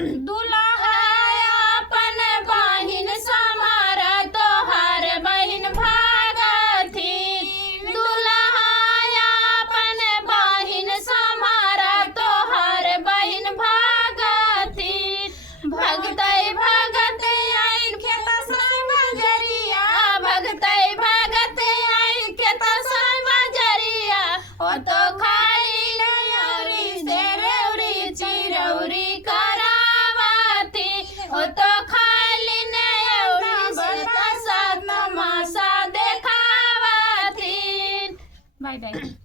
दुल्हा अपन बहिन समार तोहर बहिन भागथी दुल्हा अपन बहिन समार तोहर बहिन भागथी भगतै भगतै आइन खेत साई बजरिया भगतै भगतै आइन खेत साई बजरिया ओ तो खाली नयौरी से रेवरी चिरौरी करावती ओ तो खाली नयौरी से तमाशा देखावती। By by.